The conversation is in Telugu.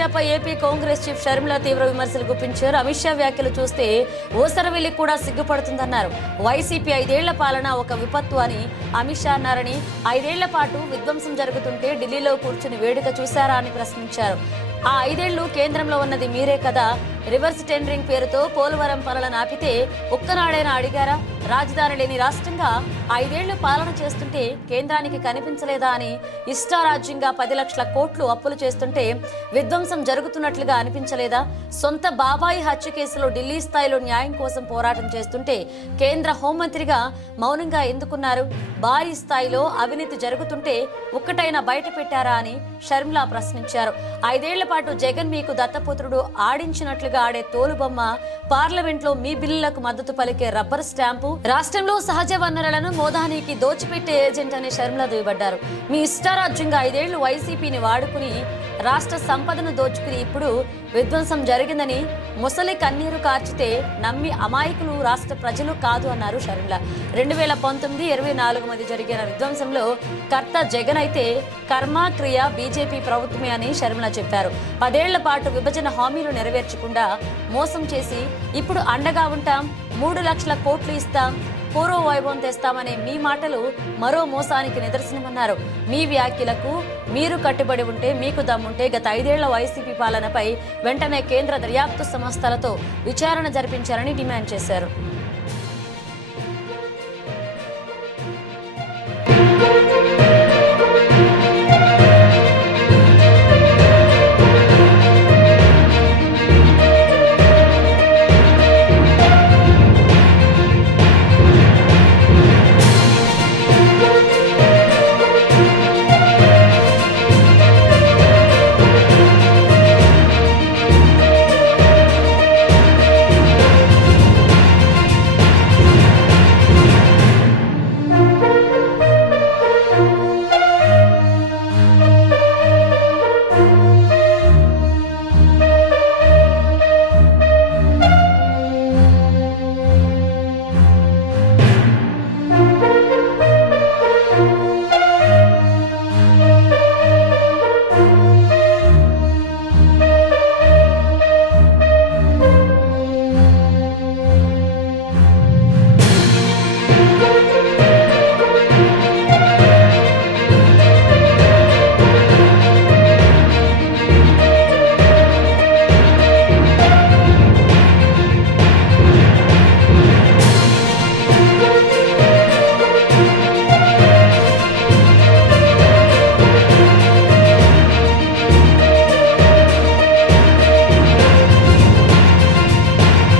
షాపై ఏపీ కాంగ్రెస్ చీఫ్ షర్మిల తీవ్ర విమర్శలు గుప్పించారు. అమిత్ షా వ్యాఖ్యలు చూస్తే ఊసరవెల్లి కూడా సిగ్గుపడుతుందన్నారు. వైసీపీ 5 ఏళ్ల పాలన ఒక విపత్తు అని అమిత్ షా అన్నారని, 5 ఏళ్ల పాటు విధ్వంసం జరుగుతుంటే ఢిల్లీలో కూర్చుని వేడుక చూశారా అని ప్రశ్నించారు. ఆ 5 ఏళ్లు కేంద్రంలో ఉన్నది మీరే కదా, రివర్స్ టెండరింగ్ పేరుతో పోలవరం పనులను ఆపితే ఒక్కనాడైనా అడిగారా? రాజధాని లేని రాష్ట్రంగా 5 ఏళ్లు పాలన చేస్తుంటే కేంద్రానికి కనిపించలేదా అని, ఇష్టారాజ్యంగా 10 లక్షల కోట్లు అప్పులు చేస్తుంటే విధ్వంసం జరుగుతున్నట్లుగా అనిపించలేదా? సొంత బాబాయి హత్య కేసులో ఢిల్లీ స్థాయిలో న్యాయం కోసం పోరాటం చేస్తుంటే కేంద్ర హోంమంత్రిగా మౌనంగా ఎందుకున్నారు? భారీ స్థాయిలో అవినీతి జరుగుతుంటే ఒక్కటైనా బయట పెట్టారా అని షర్మిల ప్రశ్నించారు. 5 ఏళ్ల పాటు జగన్ మీకు దత్తపుత్రుడు ఆడించినట్లుగా ఆడే తోలుబొమ్మ, పార్లమెంట్లో మీ బిల్లులకు మద్దతు పలికే రబ్బర్ స్టాంపు, రాష్ట్రంలో సహజ వనరులను మోదానికి దోచిపెట్టే ఏజెంట్ అని షర్మిల దుయ్యబడ్డారు. మీ ఇష్టారాజ్యంగా 5 ఏళ్లు వైసీపీని వాడుకుని రాష్ట్ర సంపదను దోచుకుని ఇప్పుడు విధ్వంసం జరిగిందని ముసలి కన్నీరు కార్చితే నమ్మి అమాయకులు రాష్ట్ర ప్రజలు కాదు అన్నారు షర్మిల. 2019-24 మధ్య జరిగిన విధ్వంసంలో కర్త జగన్ అయితే కర్మ క్రియ బీజేపీ ప్రభుత్వమే అని షర్మిల చెప్పారు. 10 ఏళ్ల పాటు విభజన హామీలు నెరవేర్చకుండా మోసం చేసి ఇప్పుడు అండగా ఉంటాం, 3 లక్షల కోట్లు ఇస్తాం, పూర్వ వైభవం తెస్తామనే మీ మాటలు మరో మోసానికి నిదర్శనమన్నారు. మీ వ్యాఖ్యలకు మీరు కట్టుబడి ఉంటే, మీకు దమ్ముంటే గత 5 ఏళ్ల వైసీపీ పాలనపై వెంటనే కేంద్ర దర్యాప్తు సంస్థలతో విచారణ జరిపించాలని డిమాండ్ చేశారు.